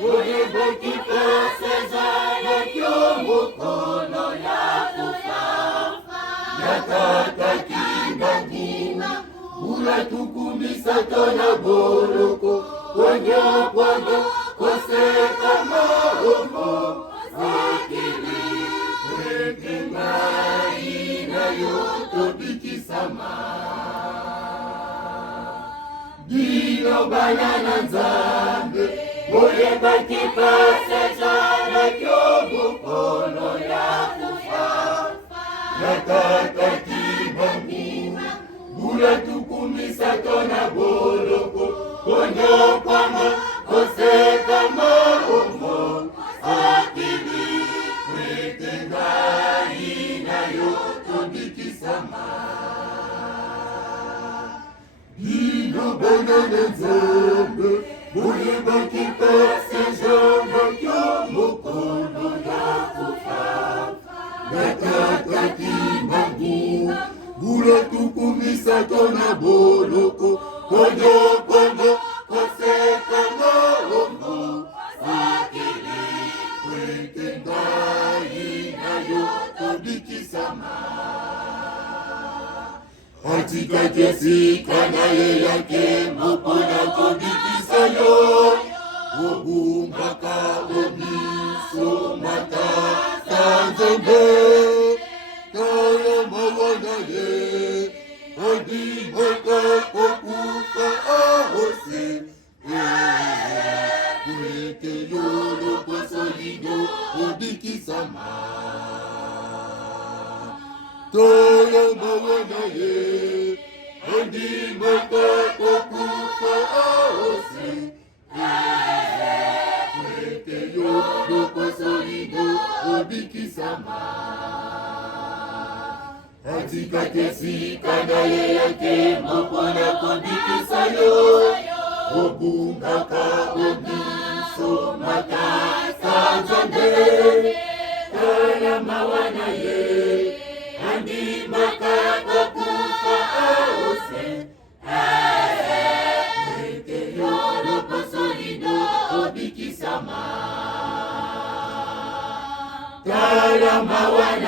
Oye baki pasezana kyomukono yakufa Yakata kimbangu Ula tukumisa tona boloko Kwanya kwanya koseka maomo Akili Wekenga inayoto bikisama Dino banana nzambe Oye baki pasezana kyomukono yakufa Yakata kimbangu Bula tukumisa tona boloko Kondo kwanga koseka maomo Akili Wekenga inayoto bikisama Dino banana nzambe Oye baki pasezana kyomukono yakufa Yakata kimbangu Bula tukumisa tona boloko Kondo kwanga koseka maomo Akili Wekenga inayoto bikisama Atika kesika naye yake mopona kobikisayo Obumbaka omiso mata sanzembe Kaya mawana ye Adimaka okufa ahose Kweke yolo kwa solido obikisama Kaya mawana ye Adimaka okufa ahose Kweke yolo kwa solido obikisama Atika kesika naye yake mopona kobikisayo Obungaka obiso makasa nzambe Kaya mawana ye Andimaka kokufa ahose Kweke yolo posolido obikisama Kaya mawana